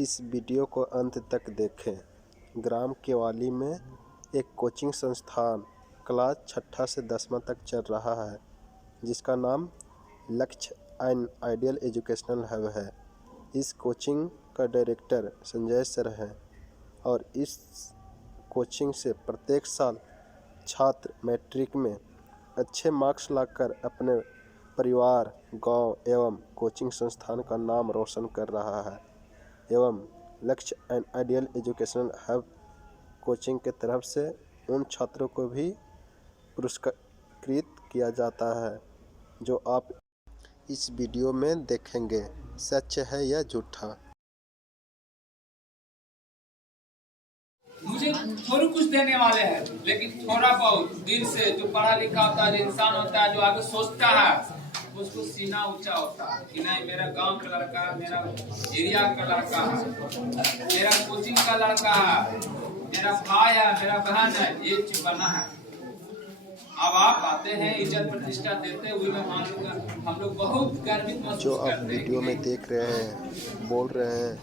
इस वीडियो को अंत तक देखें। ग्राम केवाली में एक कोचिंग संस्थान क्लास 6 से 10वां तक चल रहा है, जिसका नाम लक्ष्य एंड आइडियल एजुकेशनल हब है। इस कोचिंग का डायरेक्टर संजय सर हैं और इस कोचिंग से प्रत्येक साल छात्र मैट्रिक में अच्छे मार्क्स लाकर अपने परिवार, गांव एवं कोचिंग संस्थान का नाम रोशन कर रहा है। एवं लक्ष्य and ideal educational hub coaching के तरफ से उन छात्रों को भी पुरस्कृत किया जाता है जो आप इस वीडियो में देखेंगे। सच है या झूठा? मुझे थोड़ा कुछ देने वाले हैं, लेकिन थोड़ा बहुत दिल से जो पढ़ा लिखा होता है, जो इंसान होता है, जो आगे सोचता है, उसको सीना ऊंचा होता है कि नहीं, मेरा गांव का लड़का है, मेरा एरिया का लड़का है, मेरा कोचिंग का लड़का है, मेरा भाई है, मेरा बहन है, ये चीज बना है। अब आप आते हैं, इज्जत प्रतिष्ठा देते हुए हम लोग बहुत गर्वित महसूस जो आप करते हैं। वीडियो में देख रहे हैं, बोल रहे हैं,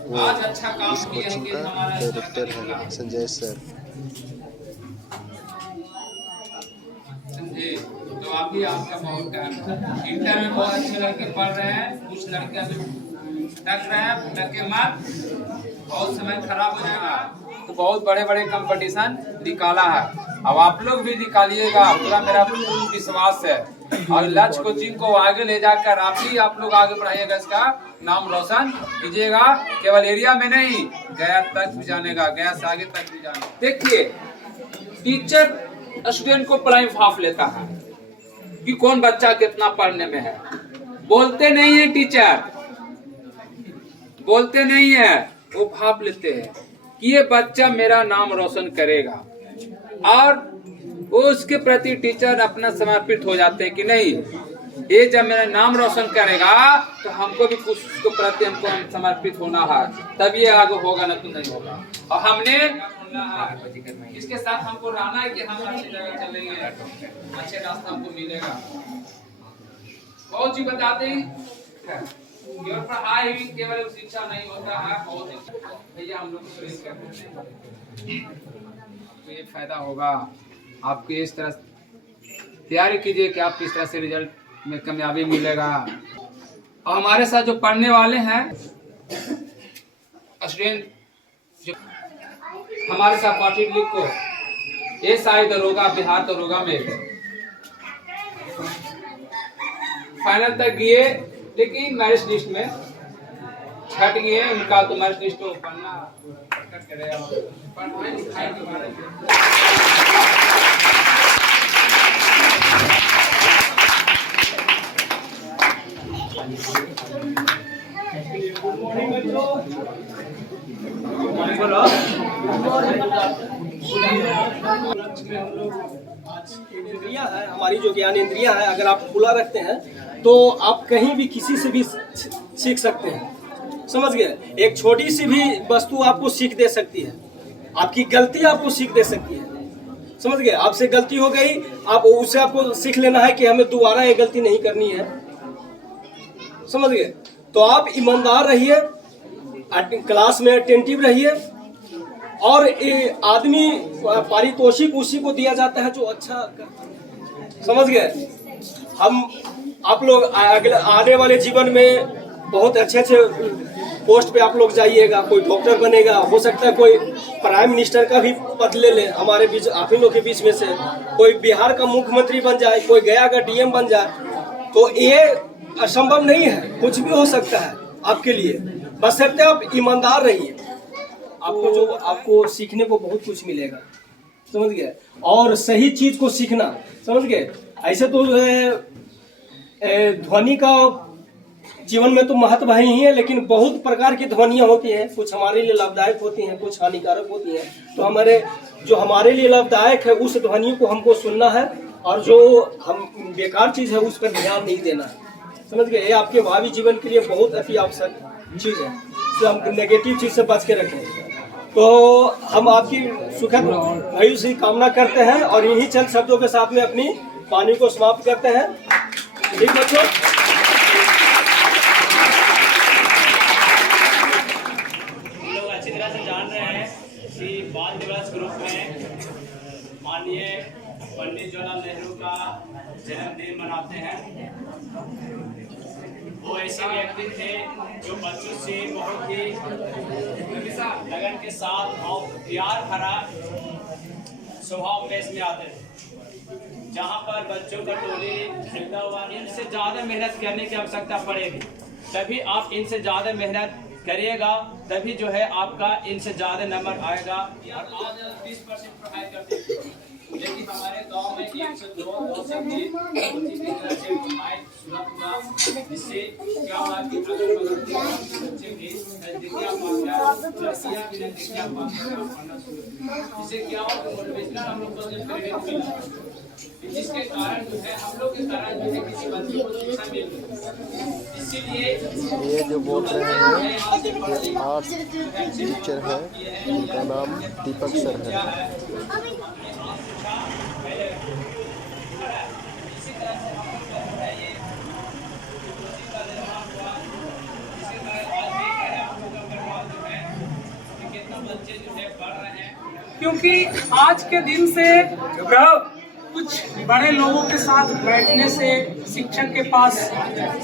वो आज अच्छा काम इस किया है कोचिंग कि का हमारा डायरेक्टर है संजय सर। समझे? तो अभी आपका बहुत टाइम, इंटर में बहुत अच्छे लड़के पढ़ रहे हैं, कुछ लड़के अभी टक रहे हैं, टके मत, बहुत समय खराब हो जाएगा। तो बहुत बड़े बड़े कंपटीशन निकाला है, अब आप लोग भी निकालिएगा, पूरा मेरा पूर्ण विश्वास है। और लक्ष्य कोचिंग को आगे ले जाकर आप लोग आगे बढ़ाइएगा, इसका नाम रोशन कीजिएगा, केवल एरिया में नहीं, गया तक भी जानेगा, गया से आगे तक भी जानेगा। देखिए, टीचर स्टूडेंट को प्राइम हाफ लेता है कि कौन बच्चा कितना पढ़ने में है, बोलते नहीं है टीचर, बोलते नहीं है, वो भाप लेते हैं कि ये बच्चा मेरा नाम रोशन करेगा, और वो उसके प्रति टीचर अपना समर्पित हो जाते हैं कि नहीं, ये जब मेरा नाम रोशन करेगा तो हमको भी कुछ उसके प्रति हमको समर्पित होना है, तब ये आगे होगा, ना तो नहीं होगा। और हमने इसके साथ हमको रहना है कि हम अच्छी जगह चलेंगे, अच्छे रास्ता हमको मिलेगा। बहुत चीज बताते हैं, केवल पढ़ाई केवल शिक्षा नहीं होता है, बहुत भैया हम लोग को प्रेरित करते हैं, तो ये फायदा होगा। आपके इस तरह तैयारी कीजिए कि आप किस तरह से रिजल्ट में कामयाबी मिलेगा। और हमारे साथ जो पढ़ने वाले हैं स्टूडेंट, जो हमारे साथ पार्टी को एसआई दरोगा, बिहार दरोगा में फाइनल तक गए, लेकिन मैरिट लिस्ट में छट गए। उनका तो मैरिट लिस्ट को पढ़ना पढ़ाई लिखाई के बारे में इंद्रियां है, हमारी जो ज्ञान इंद्रियां है, अगर आप खुला रखते हैं तो आप कहीं भी किसी से भी सीख सकते हैं। समझ गए? एक छोटी सी भी वस्तु आपको सीख दे सकती है, आपकी गलती आपको सीख दे सकती है। समझ गए? आपसे गलती हो गई, आप उससे आपको सीख लेना है कि हमें दोबारा ये गलती नहीं करनी है। समझ गए? तो आप ईमानदार रहिए, क्लास में अटेंटिव रहिए, और ये आदमी पारितोषिक उसी को दिया जाता है जो अच्छा करता है। समझ गए? आप लोग अगले आने वाले जीवन में बहुत अच्छे अच्छे पोस्ट पे आप लोग जाइएगा, कोई डॉक्टर बनेगा, हो सकता है कोई प्राइम मिनिस्टर का भी पद ले ले हमारे बीच, आप ही लोग के बीच में से कोई बिहार का मुख्यमंत्री बन जाए, कोई गया का डीएम बन जाए। तो ये असंभव नहीं है, कुछ भी हो सकता है आपके लिए, बशर्ते आप ईमानदार रहिए। आपको सीखने को बहुत कुछ मिलेगा। समझ गए? और सही चीज को सीखना। समझ गए? ऐसे तो ध्वनि का जीवन में तो महत्व ही है, लेकिन बहुत प्रकार की ध्वनियां होती हैं, कुछ हमारे लिए लाभदायक होती हैं, कुछ हानिकारक होती हैं। तो हमारे लिए लाभदायक है उस ध्वनि को हमको सुनना है, और जो हम बेकार चीज है उस पर ध्यान नहीं देना है। समझ गए? ये आपके भावी जीवन के लिए बहुत अति आवश्यक चीज है, तो हम नेगेटिव चीज से बच के रखें। तो हम आपकी सुखद भविष्य की कामना करते हैं, और इन्हीं चंद शब्दों के साथ में अपनी वाणी को समाप्त करते हैं। ठीक बच्चों? ऐसे व्यक्ति थे जो बच्चों से बहुत ही लगन के साथ और प्यार भरा स्वभाव पेश में आते थे। जहाँ पर बच्चों का टोली खेलता हुआ, इनसे ज़्यादा मेहनत करने की आवश्यकता पड़ेगी, तभी आप इनसे ज़्यादा मेहनत करिएगा, तभी जो है आपका इनसे ज़्यादा नंबर आएगा। और आज 20% पढ़ाई करते हैं, लेकिन हमारे गांव में 102 जिससे क्या हुआ कि अगल बगल के बच्चे भी नजदीकियां इससे क्या हुआ कि मोटिवेशनल हम लोग को प्रेरित मिला, जिसके कारण जो है हम लोग के कारण जो है किसी बच्चे को शिक्षा मिल गई। इसीलिए ये जो बोल रहे हैं ये आर्ट्स टीचर है, उनका नाम दीपक सर है। क्योंकि आज के दिन से कुछ बड़े लोगों के साथ बैठने से, शिक्षक के पास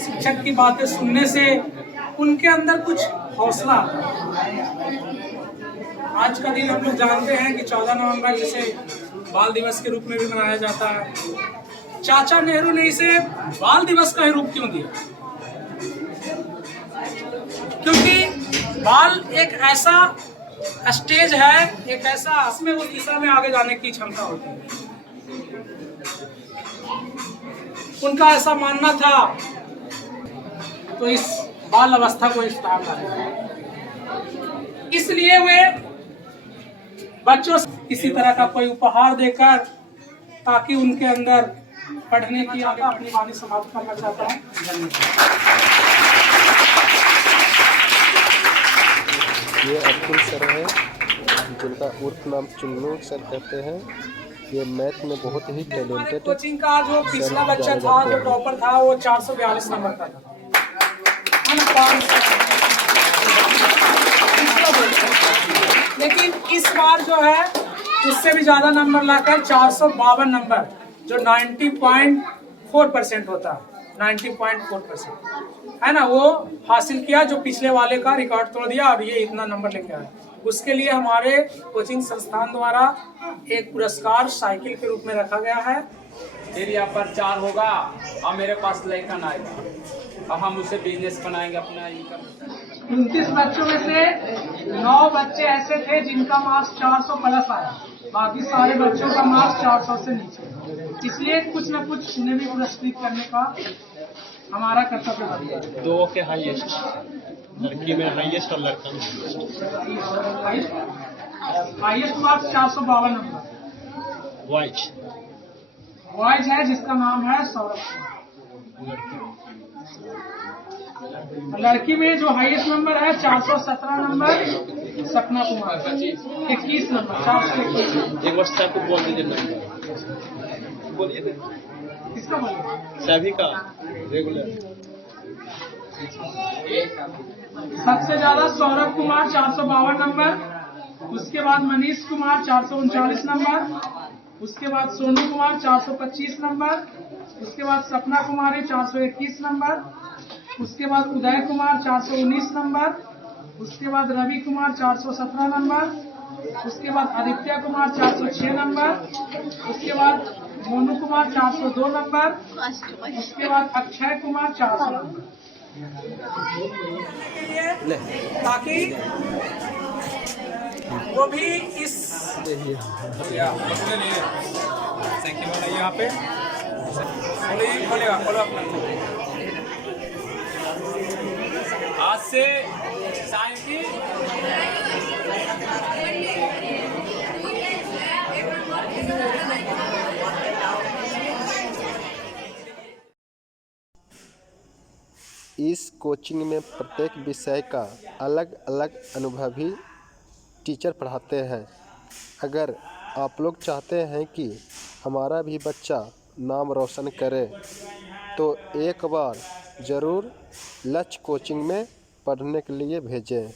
शिक्षक की बातें सुनने से उनके अंदर कुछ हौसला आता है। आज का दिन हम लोग जानते हैं कि 14 नवंबर जिसे बाल दिवस के रूप में भी मनाया जाता है। चाचा नेहरू ने इसे बाल दिवस का ही रूप क्यों दिया? क्योंकि बाल एक ऐसा स्टेज है, एक ऐसा इसमें उस दिशा में आगे जाने की क्षमता होती है। उनका ऐसा मानना था, तो इस बाल अवस्था को इस नाम लाया, इसलिए वे बच्चों से किसी तरह का कोई उपहार देकर, ताकि उनके अंदर पढ़ने की आगे अपनी वाणी समाप्त करना चाहता हूँ। ये अब्दुल सर है, जिनका उर्फ नाम चुन्नू सर कहते हैं। ये मैथ में बहुत ही टैलेंटेड। कोचिंग का जो पिछला बच्चा था, जो टॉपर था, वो 442 नंबर का था। लेकिन इस बार जो है उससे भी ज्यादा नंबर लाकर 452 नंबर, जो 90.4% होता है, 90.4% है ना, वो हासिल किया, जो पिछले वाले का रिकॉर्ड तोड़ दिया और ये इतना नंबर लेके आया। उसके लिए हमारे कोचिंग संस्थान द्वारा एक पुरस्कार साइकिल के रूप में रखा गया है। एरिया पर 4 होगा और मेरे पास लड़का आएगा और हम उसे बिजनेस बनाएंगे अपना इनकम। 29 बच्चों में से 9 बच्चे ऐसे थे जिनका मार्क्स 400 प्लस आया, बाकी सारे बच्चों का मार्क्स 400 से नीचे। इसलिए कुछ न कुछ उन्हें भी पुरस्कृत करने का हमारा कर्तव्य बनता है। 2 के हाईएस्ट, लड़की में हाईएस्ट और लड़का में हाईएस्ट मार्क्स 452 नंबर बॉयज है, जिसका नाम है सौरभ। लड़की में जो हाईएस्ट नंबर है 417 नंबर सपना कुमार, 21 नंबर 421। एक बार सबको बोल दीजिए नंबर, बोलिए किसका बोलिए? सभी का रेगुलर। सबसे ज्यादा सौरभ कुमार 452 नंबर, उसके बाद मनीष कुमार 439 नंबर, उसके बाद सोनू कुमार 425 नंबर, उसके बाद सपना कुमारी 421 नंबर, उसके बाद उदय कुमार 419 नंबर, उसके बाद रवि कुमार 417 नंबर, उसके बाद आदित्य कुमार 406 नंबर, उसके बाद मोनू कुमार 402 नंबर, उसके बाद अक्षय कुमार 400 नंबर। ताकि वो भी इस यहाँ पे खोलेगा, खोलो अपना। आज से साइंस की इस कोचिंग में प्रत्येक विषय का अलग अलग अनुभवी टीचर पढ़ाते हैं। अगर आप लोग चाहते हैं कि हमारा भी बच्चा नाम रोशन करे तो एक बार ज़रूर लक्ष्य कोचिंग में पढ़ने के लिए भेजें।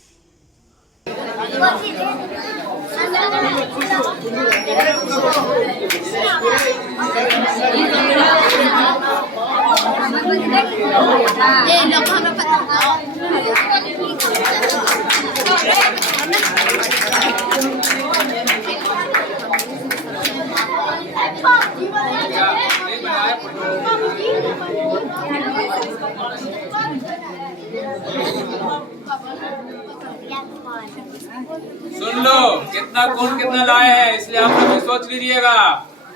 सुन लो कितना कौन कितना लाए हैं, इसलिए आप लोग भी सोच लीजिएगा।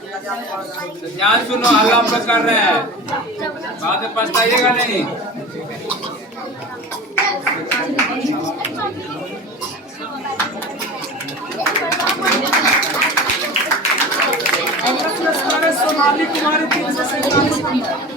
ध्यान सुनो, हल्ला हम लोग कर रहे हैं, बाद में पछताइएगा नहीं। सोनाली कुमारी 347 नंबर।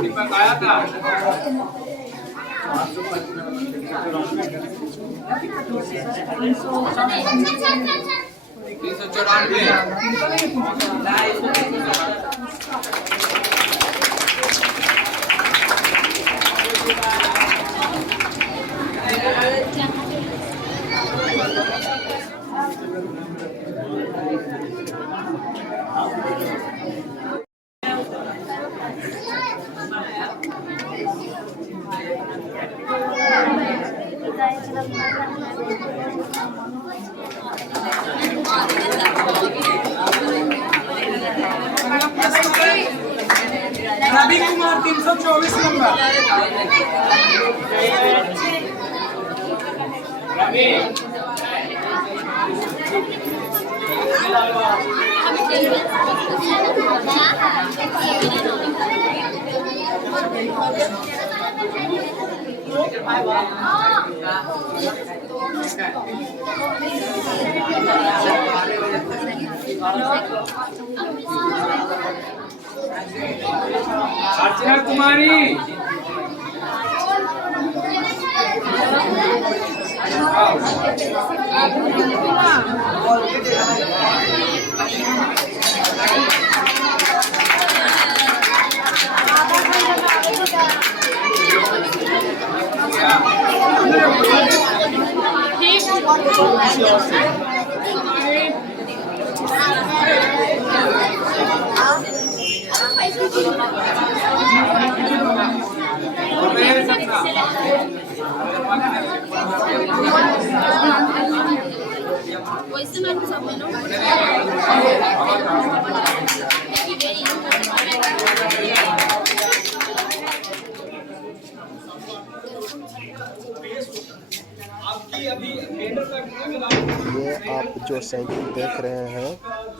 दीपक आया था। 324 नंबर। अर्चना कुमारी ये आप जो साइकिल देख रहे हैं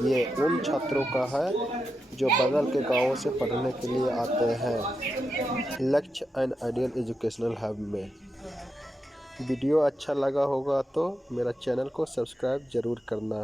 ये उन छात्रों का है जो बगल के गांवों से पढ़ने के लिए आते हैं लक्ष्य एंड आइडियल एजुकेशनल हब में। वीडियो अच्छा लगा होगा तो मेरा चैनल को सब्सक्राइब ज़रूर करना।